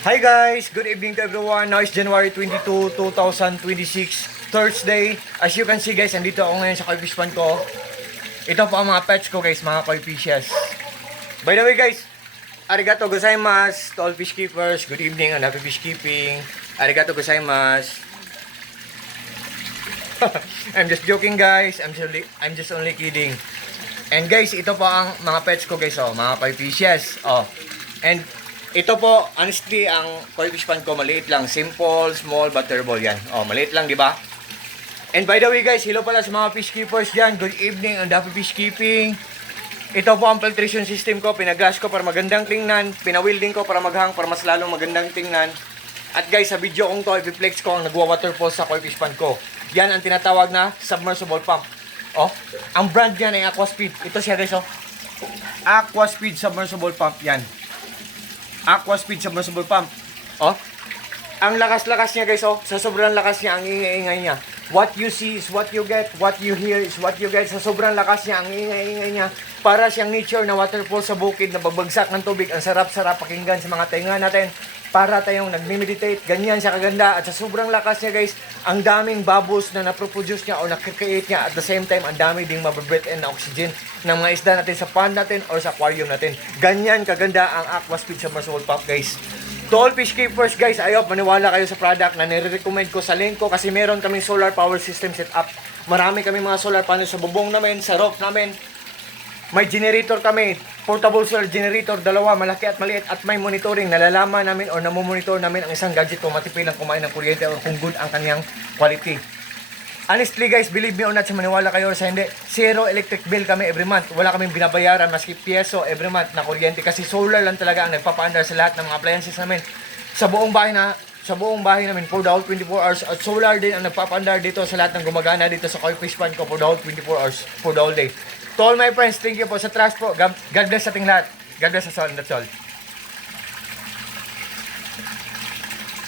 Hi guys! Good evening to everyone. Now is January 22, 2026, Thursday. As you can see guys, andito ako ngayon sa koi fish pond ko. Ito po ang mga pets ko guys, mga koi fishes. By the way guys, arigato gozaimasu to all fish keepers. Good evening and happy fish keeping. Arigato gozaimasu. I'm just joking guys. I'm just only kidding. And guys, ito po ang mga pets ko guys, oh, mga koi fishes. Oh. And ito po, honestly, ang koi fish pond ko, maliit lang. Simple, small, butterball yan. Oh, maliit lang, di ba? And by the way guys, hello pala sa mga fish keepers dyan. Good evening and happy fish keeping. Ito po ang filtration system ko. Pinaglass ko para magandang tingnan. Pinawilding ko para maghang, para mas lalong magandang tingnan. At guys, sa video kong to, i-flex ko ang nagwa-waterfall sa koi fish pond ko. Yan ang tinatawag na submersible pump. Oh, ang brand yan ay Aquaspeed. Ito siya guys, oh. Aquaspeed submersible pump yan. Aquaspeed submersible pump. Oh. Ang lakas-lakas niya guys, oh. Sa sobrang lakas niya, ang ingay-ingay niya. What you see is what you get. What you hear is what you get. Sa sobrang lakas niya, ang ingay-ingay niya. Para siyang nature na waterfall sa bukid na bagbagsak ng tubig. Ang sarap-sarap pakinggan sa mga tenga natin. Para tayong nagme-meditate. Ganyan siya kaganda. At sa sobrang lakas niya guys, ang daming bubbles na naproproduce niya o nakikreate niya. At the same time, ang dami ding mababreathe in na oxygen ng mga isda natin sa pond natin or sa aquarium natin. Ganyan kaganda ang Aquaspeed submersible pump guys. To all fish keepers guys, ayaw maniwala kayo sa product na nire-recommend ko sa link ko kasi meron kaming solar power system setup. Marami kaming mga solar panels sa bubong namin, sa roof namin. May generator kami, portable solar generator, dalawa, malaki at maliit, at may monitoring. Nalalaman namin o namomonitor namin ang isang gadget kung matipid lang kumain ng kuryente o kung good ang kanyang quality. Honestly guys, believe me or not, sa maniwala kayo or sa hindi, zero electric bill kami every month. Wala kaming binabayaran maski piyeso every month na kuryente kasi solar lang talaga ang nagpapaandar sa lahat ng mga appliances namin. Sa buong bahay namin for the whole 24 hours, at solar din ang nagpapaandar dito sa lahat ng gumagana dito sa koi fish pond ko for the whole 24 hours, for the whole day. To all my friends, thank you po sa trust po. God bless sa ating lahat. God bless us all, and that's all.